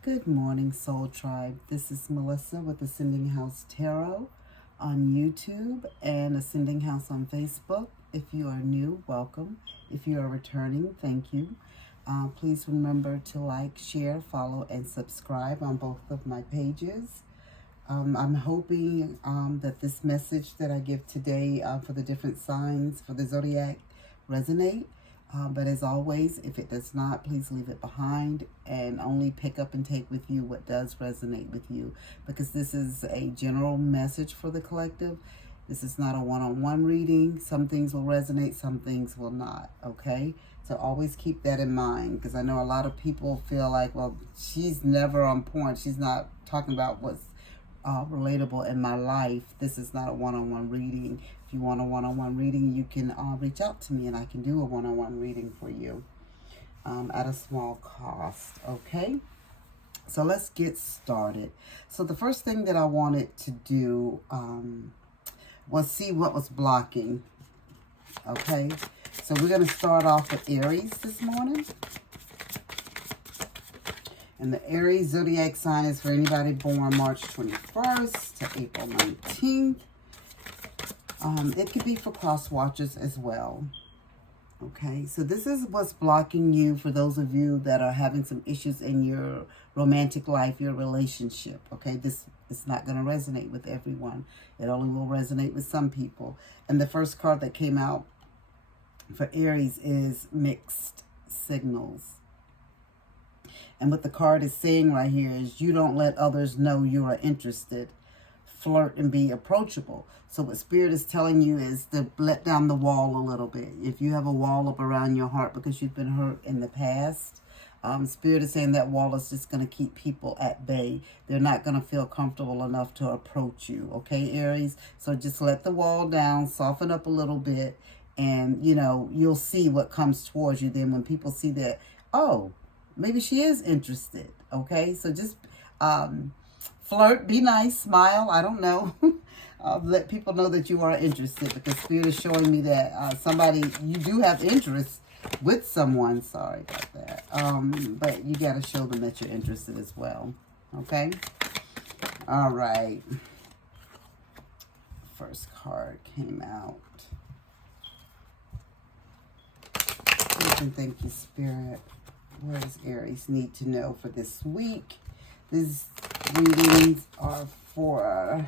Good morning, Soul Tribe. This is Melissa with Ascending House Tarot on YouTube and Ascending House on Facebook. If you are new, welcome. If you are returning, thank you. Please remember to like, share, follow, and subscribe on both of my pages. I'm hoping that this message that I give today for the different signs for the zodiac resonate. But as always, if it does not, please leave it behind and only pick up and take with you what does resonate with you, because this is a general message for the collective. This is not a one-on-one reading. Some things will resonate, some things will not, okay? So always keep that in mind, because I know a lot of people feel like, well, she's never on point. She's not talking about what's relatable in my life. This is not a one-on-one reading. If you want a one-on-one reading, you can reach out to me and I can do a one-on-one reading for you at a small cost. Okay, so let's get started. So the first thing that I wanted to do was see what was blocking. Okay, so we're going to start off with Aries this morning. And the Aries zodiac sign is for anybody born March 21st to April 19th. It could be for cross watchers as well. Okay, so this is what's blocking you for those of you that are having some issues in your romantic life, your relationship. Okay, this is not going to resonate with everyone. It only will resonate with some people. And the first card that came out for Aries is mixed signals. And what the card is saying right here is you don't let others know you are interested. Flirt and be approachable. So what Spirit is telling you is to let down the wall a little bit. If you have a wall up around your heart because you've been hurt in the past, Spirit is saying that wall is just going to keep people at bay. They're not going to feel comfortable enough to approach you. Okay, Aries? So just let the wall down, soften up a little bit, and, you know, you'll see what comes towards you. Then when people see that, oh, maybe she is interested, okay? So just flirt, be nice, smile, I don't know. Let people know that you are interested, because Spirit is showing me that you do have interest with someone. Sorry about that. But you got to show them that you're interested as well, okay? All right. First card came out. Thank you, Spirit. What does Aries need to know for this week? These readings are for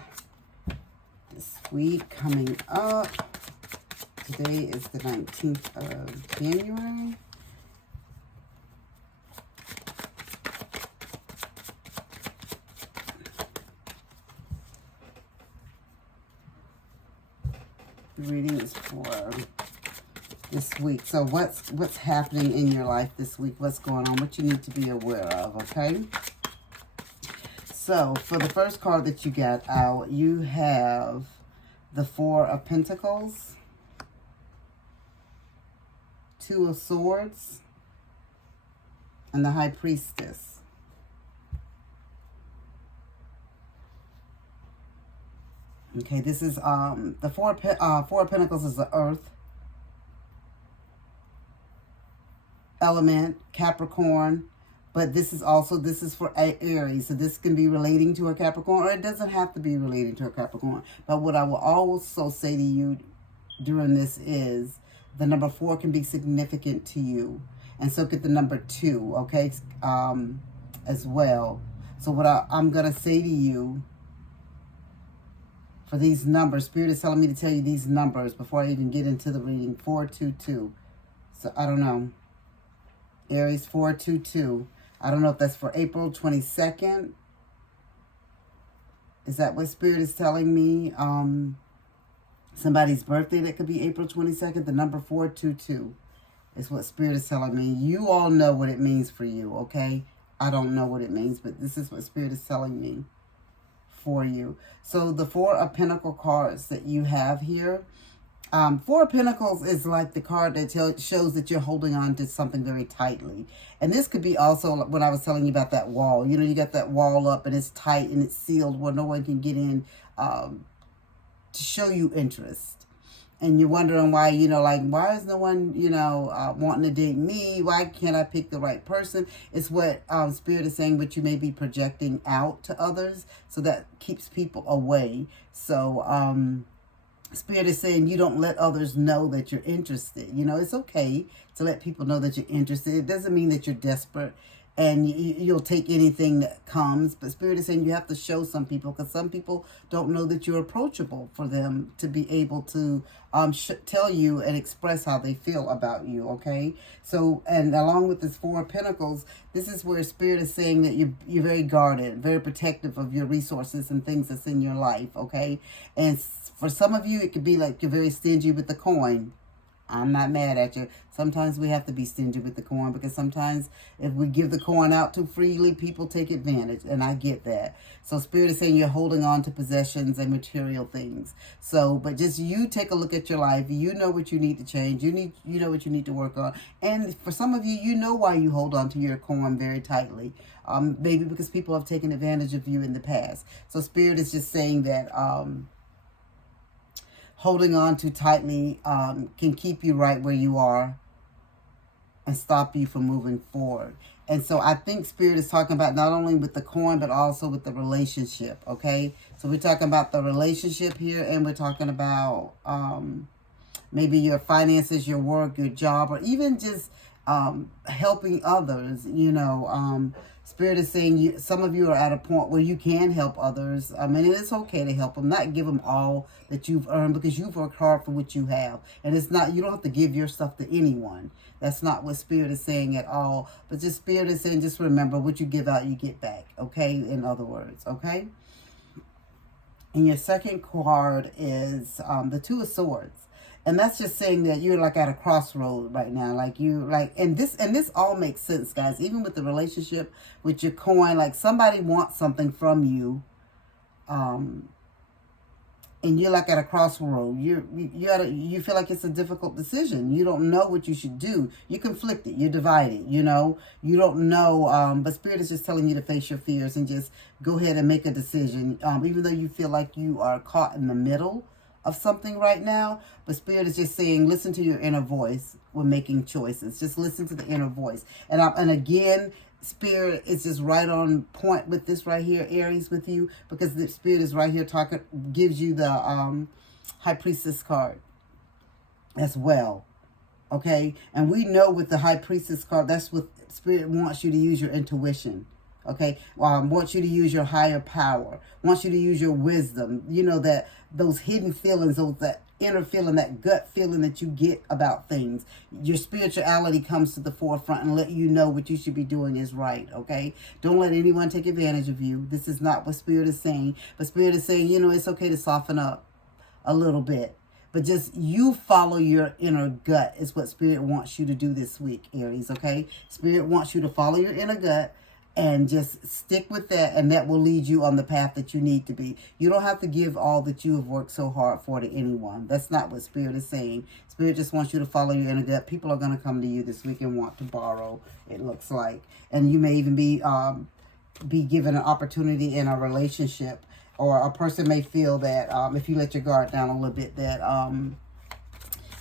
this week coming up. Today is the 19th of January. The reading is for this week. So what's happening in your life this week? What's going on? What you need to be aware of, okay? So for the first card that you got out, you have the Four of Pentacles, Two of Swords, and the High Priestess. Okay, this is the Four of Pentacles is the Earth element, Capricorn, but this is for Aries, so this can be relating to a Capricorn, or it doesn't have to be relating to a Capricorn. But what I will also say to you during this is the number 4 can be significant to you, and so could the number 2, okay, as well. So what I'm going to say to you for these numbers, Spirit is telling me to tell you these numbers before I even get into the reading. 422. So I don't know. Aries 422. I don't know if that's for April 22nd. Is that what Spirit is telling me? Somebody's birthday that could be April 22nd. The number 422 is what Spirit is telling me. You all know what it means for you, okay? I don't know what it means, but this is what Spirit is telling me for you. So the Four of Pentacles cards that you have here, Four of Pentacles is like the card that shows that you're holding on to something very tightly. And this could be also when I was telling you about that wall. You know, you got that wall up and it's tight and it's sealed where no one can get in to show you interest. and you're wondering why, you know, like, why is no one, you know, wanting to date me? Why can't I pick the right person? It's what Spirit is saying, but you may be projecting out to others. So that keeps people away. So Spirit is saying you don't let others know that you're interested. You know, it's okay to let people know that you're interested. It doesn't mean that you're desperate and you'll take anything that comes. But Spirit is saying you have to show some people, because some people don't know that you're approachable for them to be able to tell you and express how they feel about you, okay? So, and along with this Four of Pentacles, this is where Spirit is saying that you're very guarded, very protective of your resources and things that's in your life, okay? And for some of you, it could be like you're very stingy with the coin. I'm not mad at you. Sometimes we have to be stingy with the coin, because sometimes if we give the coin out too freely, people take advantage, and I get that. So Spirit is saying you're holding on to possessions and material things. So, but just you take a look at your life. You know what you need to change. You know what you need to work on. And for some of you, you know why you hold on to your coin very tightly. Maybe because people have taken advantage of you in the past. So Spirit is just saying that holding on too tightly can keep you right where you are and stop you from moving forward. And so I think Spirit is talking about not only with the coin, but also with the relationship, okay? So we're talking about the relationship here, and we're talking about maybe your finances, your work, your job, or even just helping others, you know. Spirit is saying some of you are at a point where you can help others. I mean, it's okay to help them, not give them all that you've earned, because you've worked hard for what you have. And it's not, you don't have to give your stuff to anyone. That's not what Spirit is saying at all. But just Spirit is saying, just remember, what you give out, you get back. Okay? In other words, okay? And your second card is the Two of Swords. And that's just saying that you're like at a crossroad right now. Like and this all makes sense, guys. Even with the relationship with your coin, like somebody wants something from you. And you're like at a crossroad. You feel like it's a difficult decision. You don't know what you should do. You're conflicted. You're divided. You know, you don't know. But Spirit is just telling you to face your fears and just go ahead and make a decision. Even though you feel like you are caught in the middle of something right now, but Spirit is just saying, listen to your inner voice when making choices. Just listen to the inner voice. And again, Spirit is just right on point with this right here, Aries, with you, because the Spirit is right here talking, gives you the High Priestess card as well. Okay, and we know with the High Priestess card, that's what Spirit wants you to use, your intuition. Okay, wants you to use your higher power, wants you to use your wisdom. You know, that those hidden feelings, that inner feeling, that gut feeling that you get about things. Your spirituality comes to the forefront and let you know what you should be doing is right, okay? Don't let anyone take advantage of you. This is not what Spirit is saying. But Spirit is saying, you know, it's okay to soften up a little bit. But just you follow your inner gut is what Spirit wants you to do this week, Aries, okay? Spirit wants you to follow your inner gut and just stick with that, and that will lead you on the path that you need to be. You don't have to give all that you have worked so hard for to anyone. That's not what Spirit is saying. Spirit just wants you to follow your inner gut. People are going to come to you this week and want to borrow, it looks like. And you may even be given an opportunity in a relationship, or a person may feel that if you let your guard down a little bit, that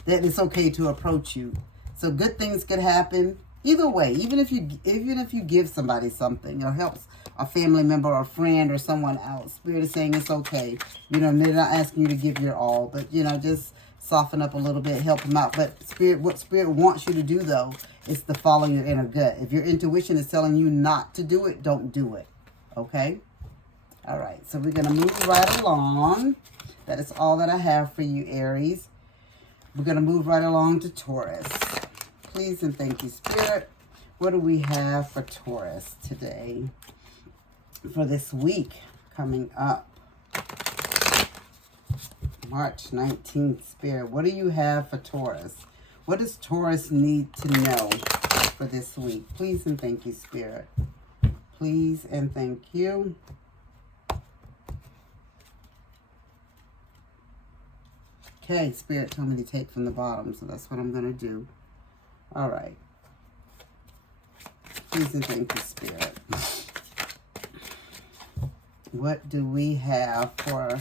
that it's okay to approach you. So good things could happen. Either way, even if you give somebody something or helps a family member or a friend or someone else, Spirit is saying it's okay. You know, they're not asking you to give your all, but, you know, just soften up a little bit, help them out. But what Spirit wants you to do, though, is to follow your inner gut. If your intuition is telling you not to do it, don't do it. Okay? All right, so we're going to move right along. That is all that I have for you, Aries. We're going to move right along to Taurus. Please and thank you, Spirit. What do we have for Taurus today? For this week coming up. March 19th, Spirit. What do you have for Taurus? What does Taurus need to know for this week? Please and thank you, Spirit. Please and thank you. Okay, Spirit told me to take from the bottom, so that's what I'm going to do. All right. Please and thank you, Spirit. What do we have for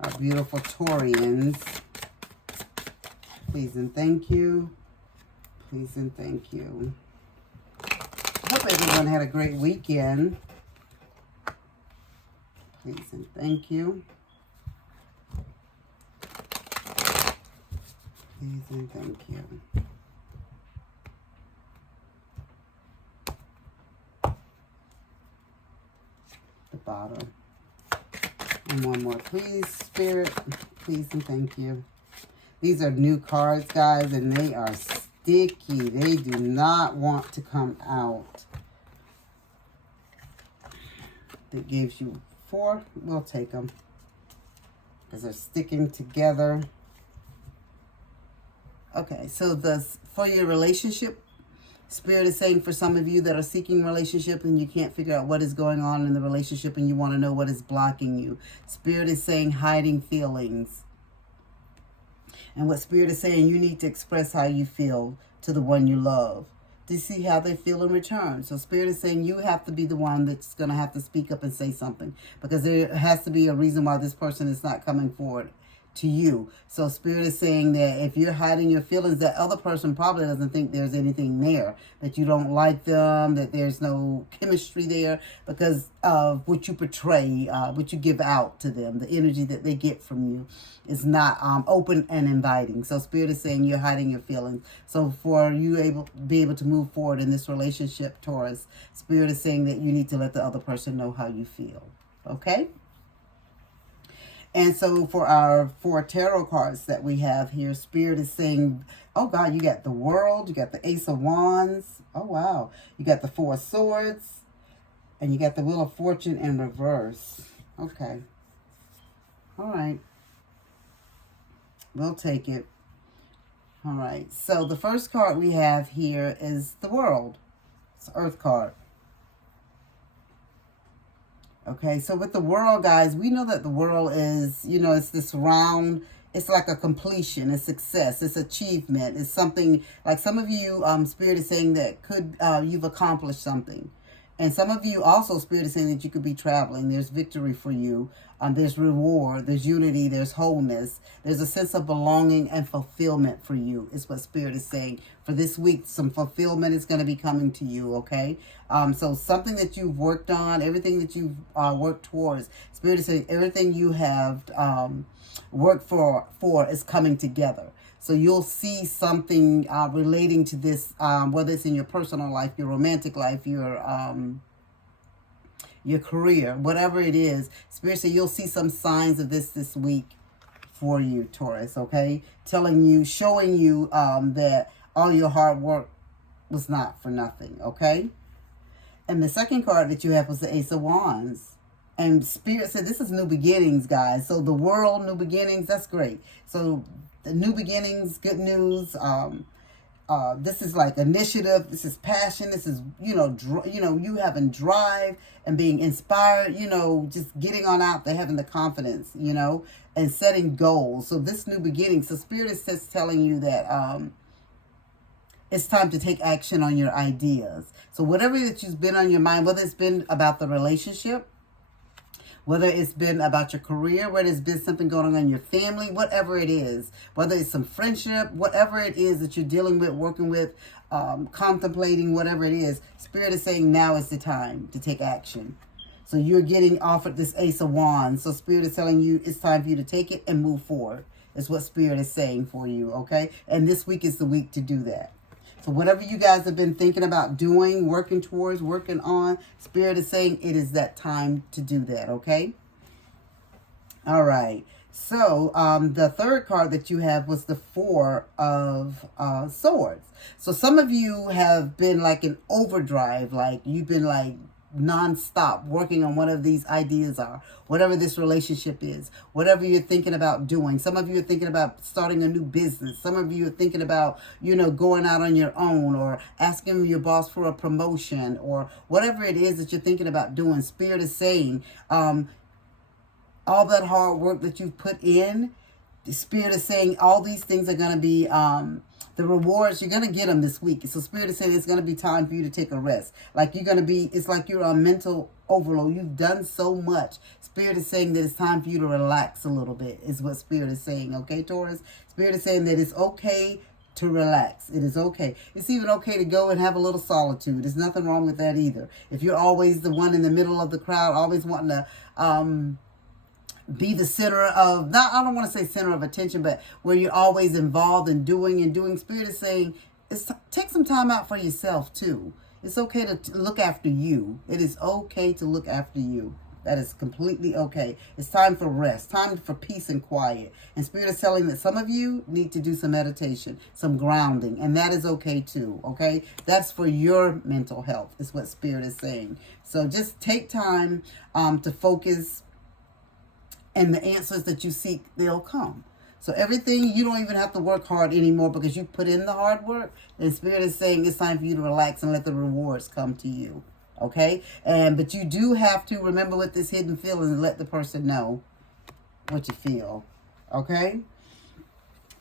our beautiful Taurians Please and thank you. Please and thank you. Hope everyone had a great weekend. Please and thank you. Please and thank you. The bottom. And one more, please, Spirit. Please and thank you. These are new cards, guys, and they are sticky. They do not want to come out. That gives you 4. We'll take them because they're sticking together. Okay, so for your relationship, Spirit is saying for some of you that are seeking relationship and you can't figure out what is going on in the relationship and you want to know what is blocking you. Spirit is saying hiding feelings. And what Spirit is saying, you need to express how you feel to the one you love to see how they feel in return. So Spirit is saying you have to be the one that's going to have to speak up and say something, because there has to be a reason why this person is not coming forward to you. So Spirit is saying that if you're hiding your feelings, that other person probably doesn't think there's anything there, that you don't like them, that there's no chemistry there because of what you portray, what you give out to them. The energy that they get from you is not open and inviting. So Spirit is saying you're hiding your feelings. So for you be able to move forward in this relationship, Taurus, Spirit is saying that you need to let the other person know how you feel. Okay? And so for our 4 tarot cards that we have here, Spirit is saying, oh God, you got the World, you got the Ace of Wands. Oh wow. You got the 4 of Swords, and you got the Wheel of Fortune in reverse. Okay. All right. We'll take it. All right. So the first card we have here is the World. It's an Earth card. Okay, so with the World, guys, we know that the World is, it's this round, it's like a completion, it's success, it's achievement, it's something, like some of you, Spirit is saying that you've accomplished something. And some of you also, Spirit is saying that you could be traveling. There's victory for you. There's reward. There's unity. There's wholeness. There's a sense of belonging and fulfillment for you is what Spirit is saying. For this week, some fulfillment is going to be coming to you, okay? So something that you've worked on, everything that you've worked towards, Spirit is saying everything you have worked for is coming together. So you'll see something relating to this, whether it's in your personal life, your romantic life, your career, whatever it is. Spirit says you'll see some signs of this week for you, Taurus, okay? Showing you that all your hard work was not for nothing, okay? And the second card that you have was the Ace of Wands. And Spirit said this is new beginnings, guys. So the World, new beginnings, that's great. So the new beginnings, good news. This is like initiative. This is passion. This is, you having drive and being inspired, just getting on out there, having the confidence, and setting goals. So this new beginning. So Spirit is just telling you that it's time to take action on your ideas. So whatever that you've been on your mind, whether it's been about the relationship, whether it's been about your career, whether it's been something going on in your family, whatever it is, whether it's some friendship, whatever it is that you're dealing with, working with, contemplating, whatever it is, Spirit is saying now is the time to take action. So you're getting offered this Ace of Wands. So Spirit is telling you it's time for you to take it and move forward. Is what Spirit is saying for you, okay? And this week is the week to do that. So whatever you guys have been thinking about doing, working towards, working on, Spirit is saying it is that time to do that, okay? All right. So the third card that you have was the 4 of Swords. So some of you have been like in overdrive, like you've been like non-stop working on whatever these ideas are, whatever this relationship is, whatever you're thinking about doing. Some of you are thinking about starting a new business. Some of you are thinking about, going out on your own or asking your boss for a promotion or whatever it is that you're thinking about doing. Spirit is saying all that hard work that you've put in, the Spirit is saying all these things are going to be the rewards, you're going to get them this week. So Spirit is saying it's going to be time for you to take a rest. Like it's like you're on mental overload. You've done so much. Spirit is saying that it's time for you to relax a little bit, is what Spirit is saying, okay, Taurus? Spirit is saying that it's okay to relax. It is okay. It's even okay to go and have a little solitude. There's nothing wrong with that either. If you're always the one in the middle of the crowd, always wanting to be the center of, not, I don't want to say center of attention, but where you're always involved in doing. Spirit is saying, take some time out for yourself too. It's okay to look after you. It is okay to look after you. That is completely okay. It's time for rest, time for peace and quiet. And Spirit is telling that some of you need to do some meditation, some grounding, and that is okay too, okay? That's for your mental health, is what Spirit is saying. So just take time to focus, and the answers that you seek, they'll come. So everything, you don't even have to work hard anymore because you put in the hard work. And Spirit is saying it's time for you to relax and let the rewards come to you. Okay? But you do have to remember with this hidden feeling and let the person know what you feel. Okay?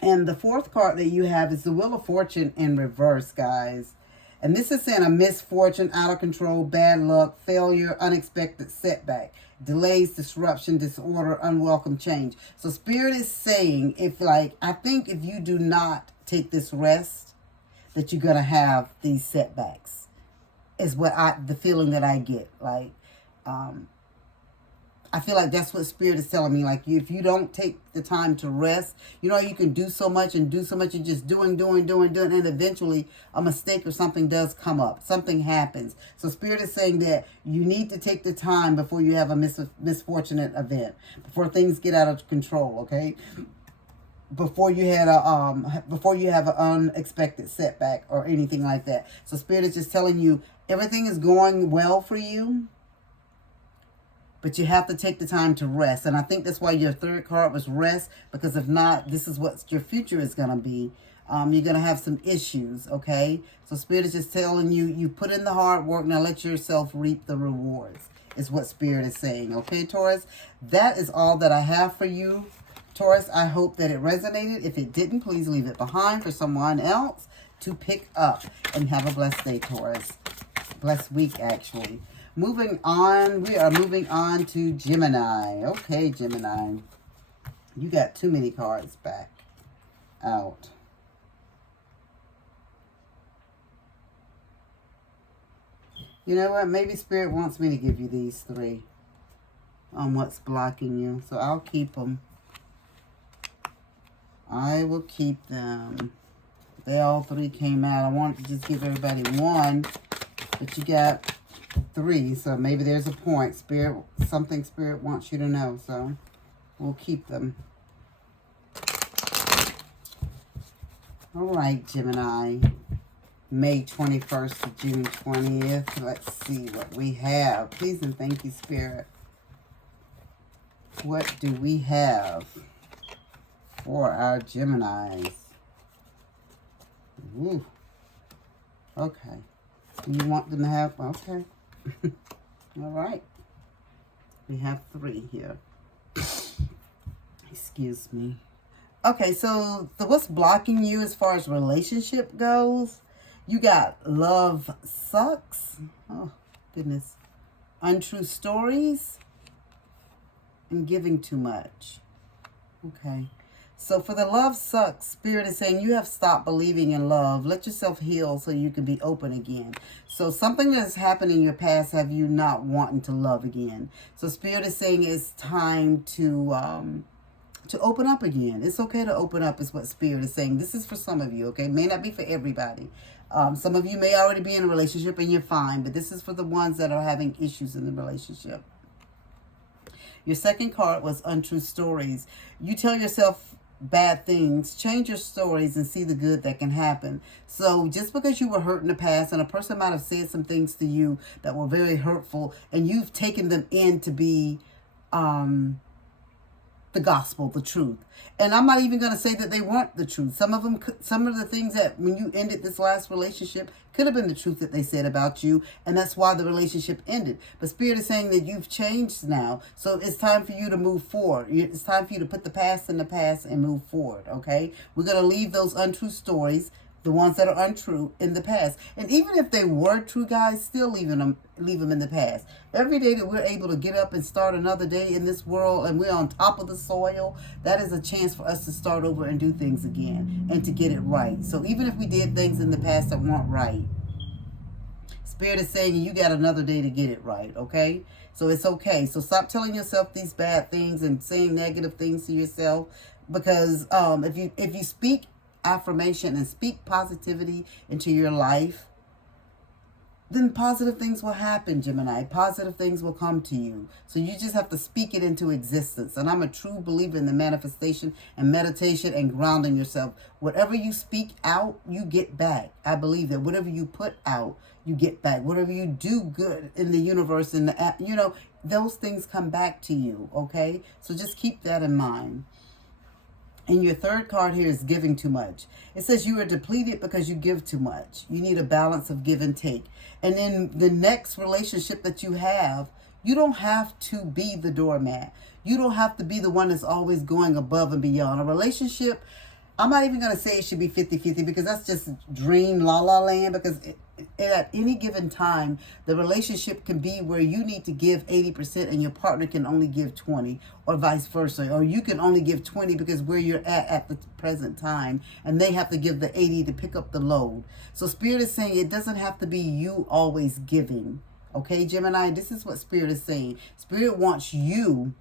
And the fourth card that you have is the Wheel of Fortune in reverse, guys. And this is saying a misfortune, out of control, bad luck, failure, unexpected setback, delays, disruption, disorder, unwelcome change. So Spirit is saying, I think if you do not take this rest, that you're going to have these setbacks, is the feeling that I get. I feel like that's what Spirit is telling me. If you don't take the time to rest, you can do so much and do so much. You're just doing. And eventually a mistake or something does come up. Something happens. So Spirit is saying that you need to take the time before you have a misfortunate event. Before things get out of control, okay? Before you have an unexpected setback or anything like that. So Spirit is just telling you everything is going well for you. But you have to take the time to rest. And I think that's why your third card was rest. Because if not, this is what your future is going to be. You're going to have some issues, okay? So Spirit is just telling you, you put in the hard work. Now let yourself reap the rewards, is what Spirit is saying. Okay, Taurus? That is all that I have for you, Taurus. I hope that it resonated. If it didn't, please leave it behind for someone else to pick up. And have a blessed day, Taurus. Blessed week, actually. Moving on, we are moving on to Gemini. Okay, Gemini. You got too many cards back out. You know what? Maybe Spirit wants me to give you these three on what's blocking you. So I'll keep them. I will keep them. They all three came out. I wanted to just give everybody one, but you got three, so maybe there's a point. Something Spirit wants you to know, so we'll keep them. All right, Gemini. May 21st to June 20th. Let's see what we have. Please and thank you, Spirit. What do we have for our Geminis? Ooh. Okay. You want them to have... Okay. All right. We have three here. Excuse me. Okay, so what's blocking you as far as relationship goes? You got love sucks. Oh, goodness. Untrue stories. And giving too much. Okay. So for the love sucks, Spirit is saying you have stopped believing in love. Let yourself heal so you can be open again. So something that has happened in your past have you not wanting to love again. So Spirit is saying it's time to open up again. It's okay to open up is what Spirit is saying. This is for some of you, okay? May not be for everybody. Some of you may already be in a relationship and you're fine, but this is for the ones that are having issues in the relationship. Your second card was untrue stories. You tell yourself bad things, change your stories and see the good that can happen. So just because you were hurt in the past and a person might have said some things to you that were very hurtful and you've taken them in to be the gospel, the truth. And I'm not even going to say that they weren't the truth. Some of the things that when you ended this last relationship could have been the truth that they said about you, and that's why the relationship ended. But Spirit is saying that you've changed now, so it's time for you to move forward. It's time for you to put the past in the past and move forward, okay? We're going to leave those untrue stories The ones that are untrue in the past. And even if they were true, guys, still leave them in the past. Every day that we're able to get up and start another day in this world and we're on top of the soil, that is a chance for us to start over and do things again and to get it right. So even if we did things in the past that weren't right, Spirit is saying you got another day to get it right, okay? So it's okay. So stop telling yourself these bad things and saying negative things to yourself, because if you speak affirmation and speak positivity into your life, then positive things will happen, Gemini. Positive things will come to you. So you just have to speak it into existence. And I'm a true believer in the manifestation and meditation and grounding yourself. Whatever you speak out, you get back. I believe that whatever you put out, you get back. Whatever you do good in the universe, in the those things come back to you, okay? So just keep that in mind. And your third card here is giving too much. It says you are depleted because you give too much. You need a balance of give and take. And in the next relationship that you have, you don't have to be the doormat. You don't have to be the one that's always going above and beyond. A relationship, I'm not even going to say it should be 50-50 because that's just dream la-la land, because at any given time, the relationship can be where you need to give 80% and your partner can only give 20, or vice versa. Or you can only give 20 because where you're at the present time, and they have to give the 80 to pick up the load. So Spirit is saying it doesn't have to be you always giving. Okay, Gemini, this is what Spirit is saying. Spirit wants you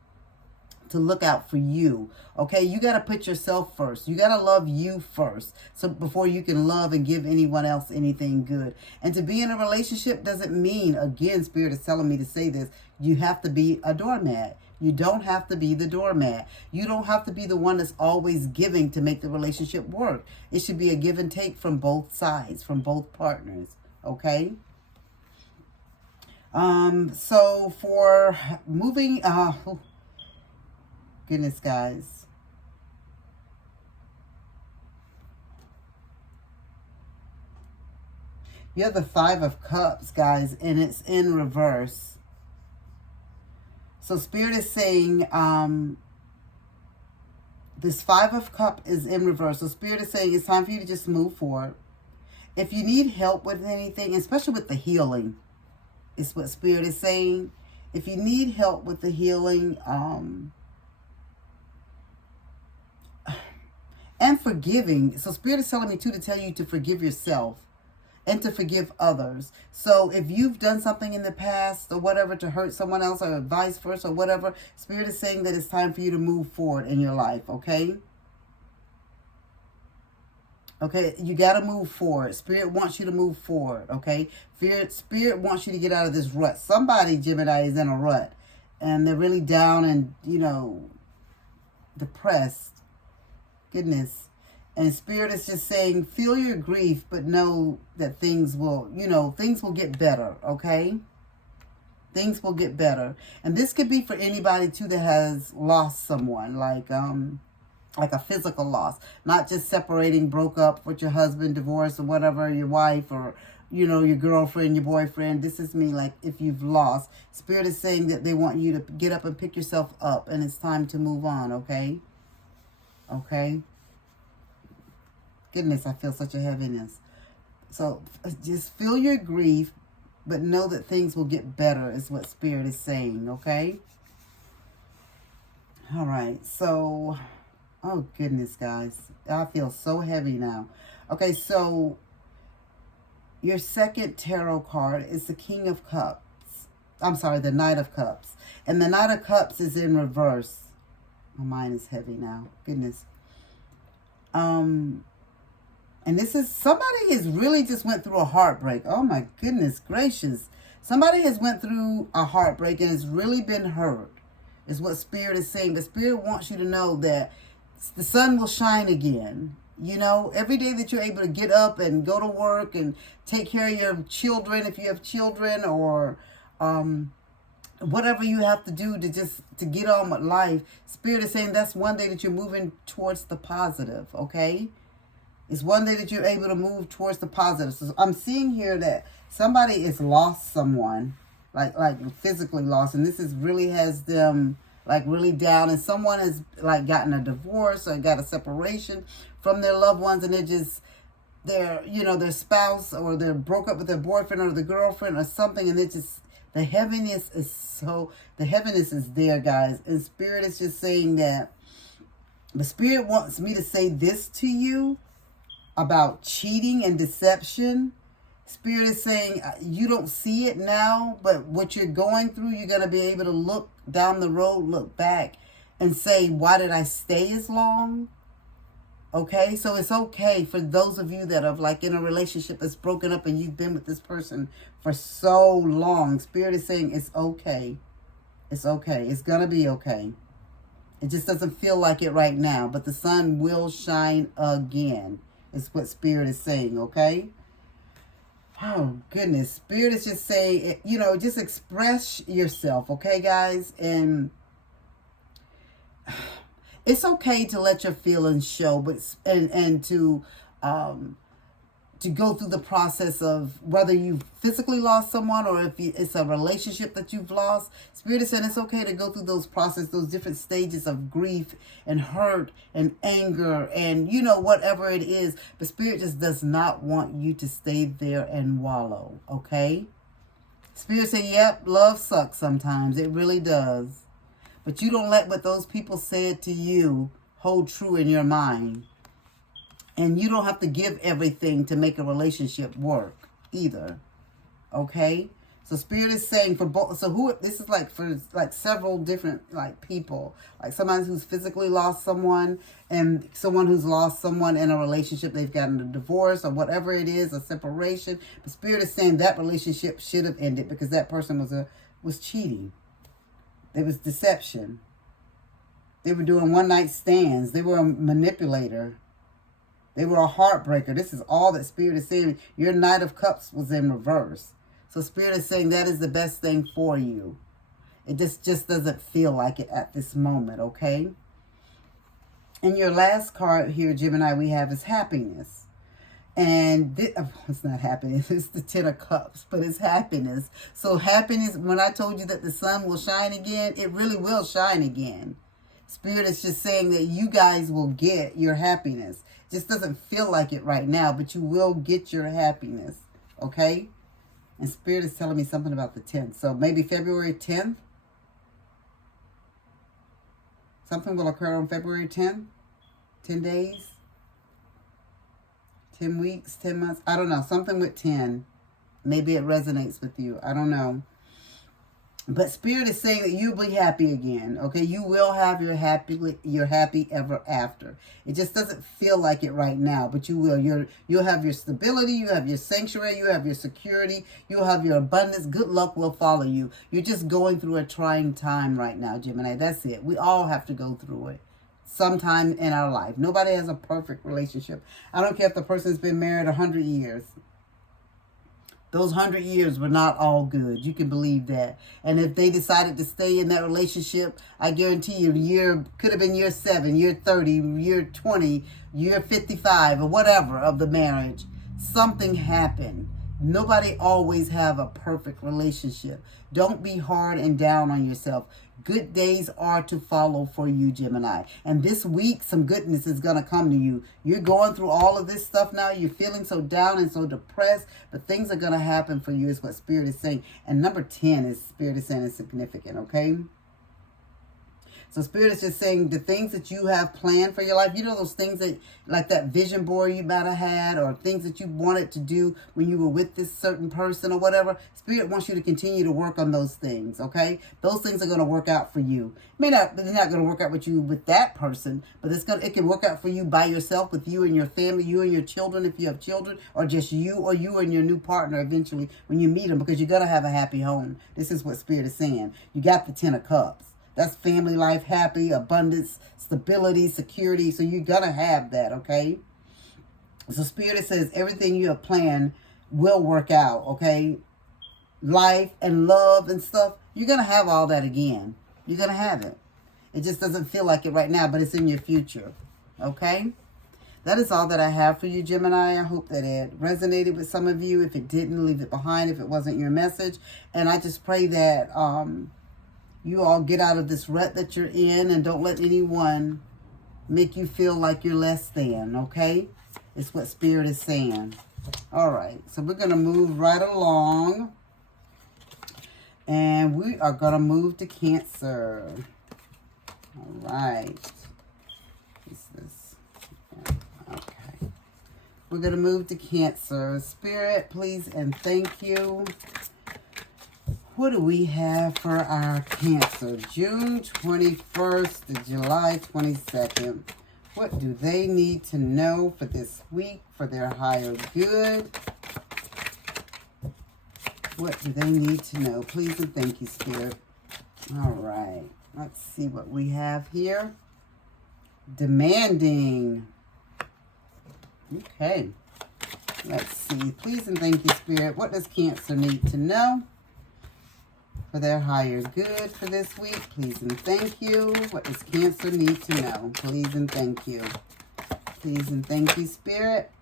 to look out for you. Okay, you got to put yourself first. You got to love you first, so before you can love and give anyone else anything good. And to be in a relationship doesn't mean, again, Spirit is telling me to say this, you have to be a doormat. You don't have to be the doormat. You don't have to be the one that's always giving to make the relationship work. It should be a give and take from both sides, from both partners. Okay. So for moving, goodness, guys. You have the 5 of Cups, guys, and it's in reverse. So Spirit is saying this 5 of Cups is in reverse. So Spirit is saying it's time for you to just move forward. If you need help with anything, especially with the healing, is what Spirit is saying. If you need help with the healing, and forgiving. So Spirit is telling me too to tell you to forgive yourself and to forgive others. So if you've done something in the past or whatever to hurt someone else, or vice versa, or whatever, Spirit is saying that it's time for you to move forward in your life, okay? Okay, you got to move forward. Spirit wants you to move forward, okay? Spirit wants you to get out of this rut. Somebody, Gemini, is in a rut, and they're really down and, depressed. Goodness. And Spirit is just saying, feel your grief, but know that things will, things will get better, okay? Things will get better. And this could be for anybody, too, that has lost someone, like a physical loss. Not just separating, broke up with your husband, divorced, or whatever, your wife, or, your girlfriend, your boyfriend. This is me, like, if you've lost. Spirit is saying that they want you to get up and pick yourself up, and it's time to move on, okay? Okay. Goodness, I feel such a heaviness. So just feel your grief, but know that things will get better is what Spirit is saying, okay? All right. So, oh goodness, guys. I feel so heavy now. Okay, so your second tarot card is the King of Cups. I'm sorry, the Knight of Cups. And the Knight of Cups is in reverse. My mind is heavy now. Goodness. And this is, somebody has really just went through a heartbreak. Oh my goodness gracious. Somebody has went through a heartbreak and has really been hurt, is what Spirit is saying. But Spirit wants you to know that the sun will shine again. Every day that you're able to get up and go to work and take care of your children, if you have children, or whatever you have to do to get on with life, Spirit is saying that's one day that you're moving towards the positive, okay? It's one day that you're able to move towards the positive. So I'm seeing here that somebody has lost someone, like physically lost, and this is really has them like really down, and someone has like gotten a divorce or got a separation from their loved ones, and they're just their spouse, or they're broke up with their boyfriend or the girlfriend or something, and it's just, the heaviness is there, guys. And Spirit is just saying that, the Spirit wants me to say this to you about cheating and deception. Spirit is saying you don't see it now, but what you're going through, you're going to be able to look down the road, look back, and say, why did I stay as long? Okay, so it's okay for those of you that are like in a relationship that's broken up and you've been with this person for so long. Spirit is saying it's okay. It's okay. It's going to be okay. It just doesn't feel like it right now, but the sun will shine again, is what Spirit is saying, okay? Oh, goodness. Spirit is just saying, just express yourself, okay, guys? And it's okay to let your feelings show, but and to go through the process of whether you physically lost someone or if it's a relationship that you've lost. Spirit is saying it's okay to go through those processes, those different stages of grief and hurt and anger and, whatever it is. But Spirit just does not want you to stay there and wallow, okay? Spirit say, yep, love sucks sometimes. It really does. But you don't let what those people said to you hold true in your mind. And you don't have to give everything to make a relationship work either. Okay? So Spirit is saying for both. So this is like for like several different like people. Like someone who's physically lost someone, and someone who's lost someone in a relationship. They've gotten a divorce or whatever it is, a separation. But Spirit is saying that relationship should have ended because that person was cheating. There was deception. They were doing one-night stands. They were a manipulator. They were a heartbreaker. This is all that Spirit is saying. Your Knight of Cups was in reverse. So Spirit is saying that is the best thing for you. It just doesn't feel like it at this moment, okay? And your last card here, Gemini, we have is happiness. And it's not happiness, it's the Ten of Cups, but it's happiness. So happiness, when I told you that the sun will shine again, it really will shine again. Spirit is just saying that you guys will get your happiness. It just doesn't feel like it right now, but you will get your happiness, okay? And Spirit is telling me something about the 10th. So maybe February 10th? Something will occur on February 10th? 10 days? 10 weeks, 10 months, I don't know, something with 10. Maybe it resonates with you. I don't know. But Spirit is saying that you'll be happy again, okay? You will have your happy ever after. It just doesn't feel like it right now, but you will. You'll have your stability, you have your sanctuary, you have your security, you'll have your abundance. Good luck will follow you. You're just going through a trying time right now, Gemini. That's it. We all have to go through it sometime in our life. Nobody has a perfect relationship. I don't care if the person's been married 100 years. Those 100 years were not all good. You can believe that. And if they decided to stay in that relationship, I guarantee you, could have been year 7, year 30, year 20, year 55, or whatever of the marriage. Something happened. Nobody always have a perfect relationship. Don't be hard and down on yourself. Good days are to follow for you, Gemini. And this week, some goodness is going to come to you. You're going through all of this stuff now. You're feeling so down and so depressed. But things are going to happen for you is what Spirit is saying. And number 10 is Spirit is saying is significant, okay? So Spirit is just saying the things that you have planned for your life, those things that, like that vision board you might have had, or things that you wanted to do when you were with this certain person or whatever. Spirit wants you to continue to work on those things, okay? Those things are going to work out for you. They're not going to work out with you with that person, but it can work out for you by yourself, with you and your family, you and your children if you have children, or just you, or you and your new partner eventually when you meet them, because you're going to have a happy home. This is what Spirit is saying. You got the 10 of Cups. That's family life, happy, abundance, stability, security. So you're going to have that, okay? So Spirit says everything you have planned will work out, okay? Life and love and stuff, you're going to have all that again. You're going to have it. It just doesn't feel like it right now, but it's in your future, okay? That is all that I have for you, Gemini. I hope that it resonated with some of you. If it didn't, leave it behind if it wasn't your message. And I just pray that you all get out of this rut that you're in, and don't let anyone make you feel like you're less than, okay? is what Spirit is saying. All right, so we're going to move right along. And we are going to move to Cancer. All right. What's this? Okay. We're going to move to Cancer. Spirit, please and thank you. What do we have for our Cancer? June 21st to July 22nd. What do they need to know for this week for their higher good? What do they need to know? Please and thank you, Spirit. All right. Let's see what we have here. Demanding. Okay. Let's see. Please and thank you, Spirit. What does Cancer need to know for their higher good for this week? Please and thank you. What does Cancer need to know? Please and thank you. Please and thank you, Spirit.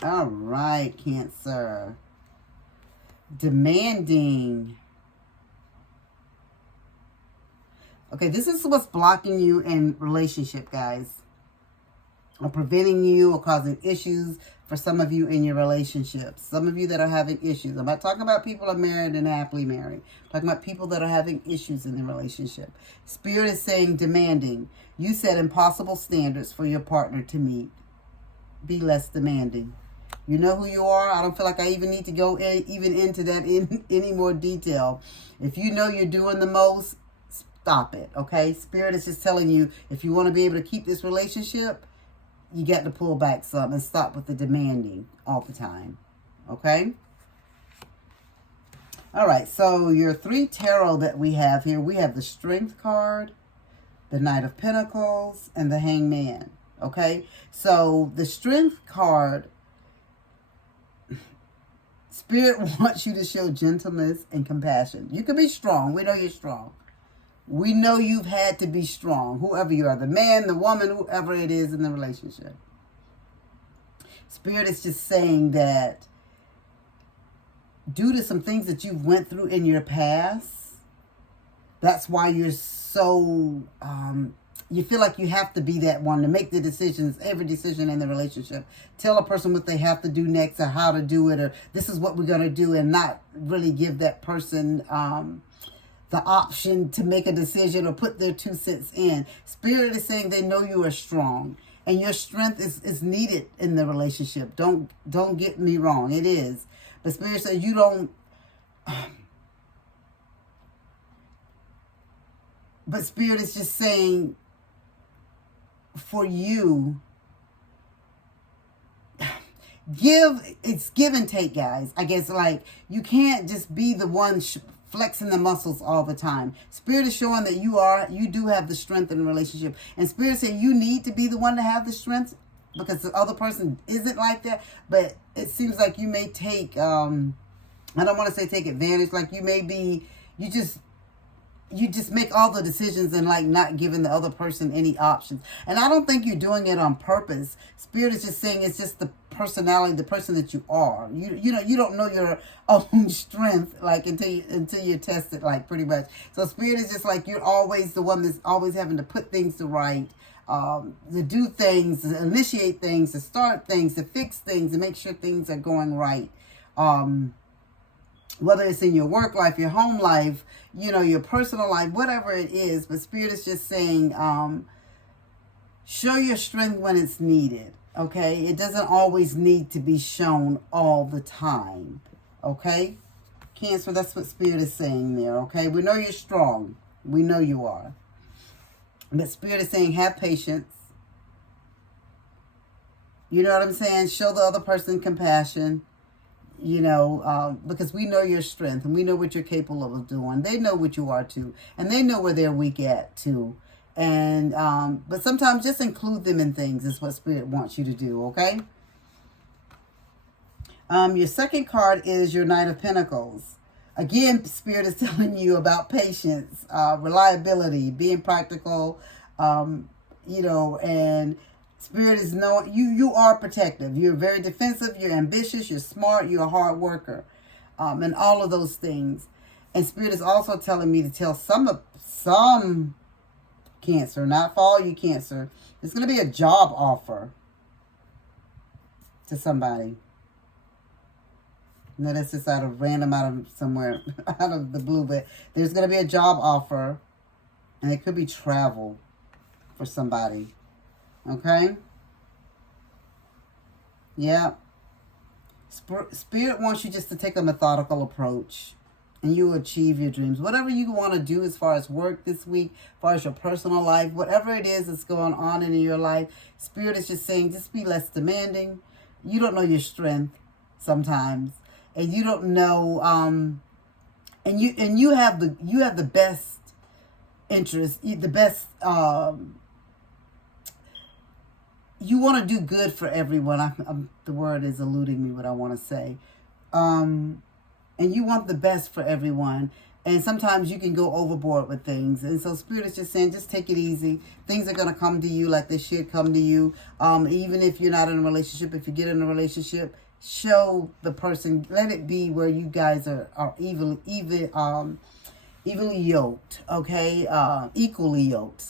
All right, Cancer. Demanding. Okay, this is what's blocking you in relationship, guys. Or preventing you or causing issues for some of you in your relationships. Some of you that are having issues. I'm not talking about people who are married and happily married. I'm talking about people that are having issues in the relationship. Spirit is saying demanding. You set impossible standards for your partner to meet. Be less demanding. You know who you are. I don't feel like I even need to go even into that in any more detail. If you know you're doing the most, stop it, okay? Spirit is just telling you, if you want to be able to keep this relationship, you got to pull back some and stop with the demanding all the time, okay? All right, so your 3 tarot that we have here, we have the Strength card, the Knight of Pentacles, and the Hangman, okay? So the Strength card, Spirit wants you to show gentleness and compassion. You can be strong. We know you're strong. We know you've had to be strong. Whoever you are, the man, the woman, whoever it is in the relationship. Spirit is just saying that due to some things that you've went through in your past, that's why you're so... you feel like you have to be that one to make the decisions, every decision in the relationship. Tell a person what they have to do next or how to do it or this is what we're going to do and not really give that person the option to make a decision or put their 2 cents in. Spirit is saying they know you are strong and your strength is needed in the relationship. Don't get me wrong. It is. But Spirit says you don't... But Spirit is just saying... for you, it's give and take, guys. I guess, like, you can't just be the one flexing the muscles all the time. Spirit is showing that you do have the strength in the relationship. And Spirit said you need to be the one to have the strength because the other person isn't like that. But it seems like you may take, I don't want to say take advantage, like you may be, you just make all the decisions and like not giving the other person any options. And I don't think you're doing it on purpose. Spirit is just saying it's just the personality, the person that you are. You know, you don't know your own strength like until you test it, like, pretty much. So Spirit is just like you're always the one that's always having to put things to right, to do things, to initiate things, to start things, to fix things, to make sure things are going right. Whether it's in your work life, your home life, you know, your personal life, whatever it is. But Spirit is just saying, show your strength when it's needed, okay? It doesn't always need to be shown all the time, okay? Cancer, that's what Spirit is saying there, okay? We know you're strong. We know you are. But Spirit is saying, have patience. You know what I'm saying? Show the other person compassion. You know, because we know your strength and we know what you're capable of doing. They know what you are too. And they know where they're weak at too. And, but sometimes just include them in things is what Spirit wants you to do, okay? Your second card is your Knight of Pentacles. Again, Spirit is telling you about patience, reliability, being practical, you know, and... Spirit is knowing you are protective. You're very defensive. You're ambitious. You're smart. You're a hard worker, and all of those things. And Spirit is also telling me to tell some Cancer. Not for all you Cancer. It's going to be a job offer to somebody. No, that's just out of random, out of somewhere, out of the blue. But there's going to be a job offer. And it could be travel for somebody. Okay? Yeah. Spirit wants you just to take a methodical approach. And you will achieve your dreams. Whatever you want to do as far as work this week, as far as your personal life, whatever it is that's going on in your life, Spirit is just saying, just be less demanding. You don't know your strength sometimes. And you don't know, and you have the best interest, the best, you want to do good for everyone. The word is eluding me what I want to say. And you want the best for everyone. And sometimes you can go overboard with things. And so Spirit is just saying, just take it easy. Things are going to come to you like they should come to you. Even if you're not in a relationship, if you get in a relationship, show the person, let it be where you guys are evenly yoked, okay? Equally yoked,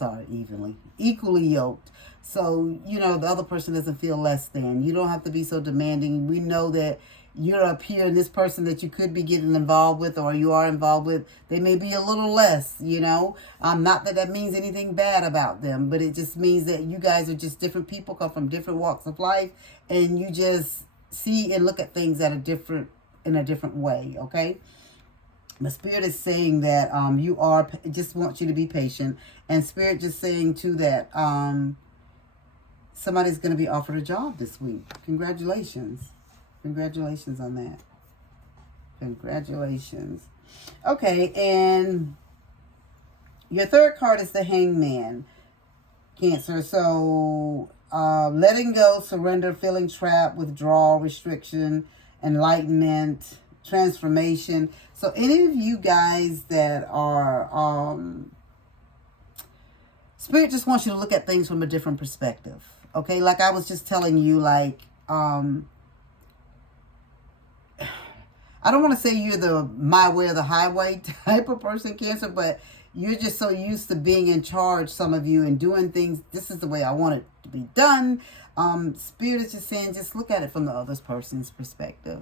equally yoked. So, you know, the other person doesn't feel less than. You don't have to be so demanding. We know that you're up here and this person that you could be getting involved with or you are involved with, they may be a little less, you know. Not that that means anything bad about them, but it just means that you guys are just different people, come from different walks of life, and you just see and look at things in a different way, okay? The Spirit is saying that just wants you to be patient. And Spirit just saying too that somebody's going to be offered a job this week. Congratulations. Congratulations on that. Congratulations. Okay, and your third card is the Hangman, Cancer. So letting go, surrender, feeling trapped, withdrawal, restriction, enlightenment, transformation. So any of you guys that are Spirit just wants you to look at things from a different perspective. Okay, like I was just telling you, like I don't want to say you're the my way or the highway type of person, Cancer, but you're just so used to being in charge, some of you, and doing things. This is the way I want it to be done. Spirit is just saying, just look at it from the other person's perspective.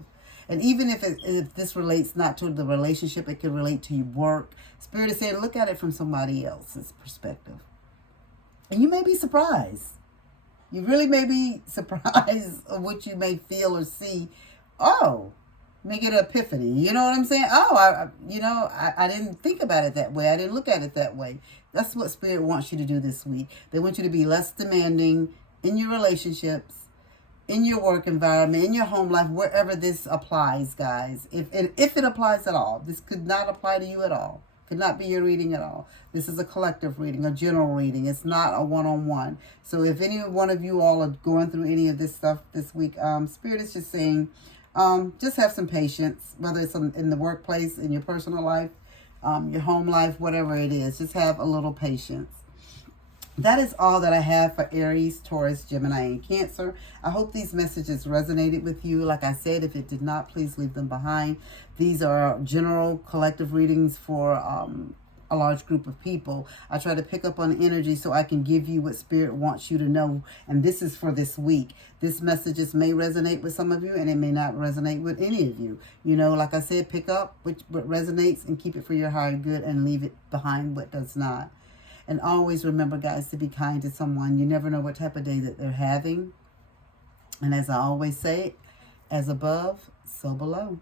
And even if this relates not to the relationship, it could relate to your work. Spirit is saying, look at it from somebody else's perspective. And you may be surprised. You really may be surprised of what you may feel or see. Oh, make it an epiphany. You know what I'm saying? Oh, I didn't think about it that way. I didn't look at it that way. That's what Spirit wants you to do this week. They want you to be less demanding in your relationships, in your work environment, in your home life, wherever this applies, guys. If it applies at all. This could not apply to you at all. Could not be your reading at all. This is a collective reading, a general reading. It's not a one-on-one. So if any one of you all are going through any of this stuff this week, Spirit is just saying, just have some patience, whether it's in the workplace, in your personal life, your home life, whatever it is. Just have a little patience. That is all that I have for Aries, Taurus, Gemini, and Cancer. I hope these messages resonated with you. Like I said, if it did not, please leave them behind. These are general collective readings for a large group of people. I try to pick up on energy so I can give you what Spirit wants you to know. And this is for this week. This messages may resonate with some of you and it may not resonate with any of you. You know, like I said, pick up what resonates and keep it for your higher good and leave it behind what does not. And always remember, guys, to be kind to someone. You never know what type of day that they're having. And as I always say, as above, so below.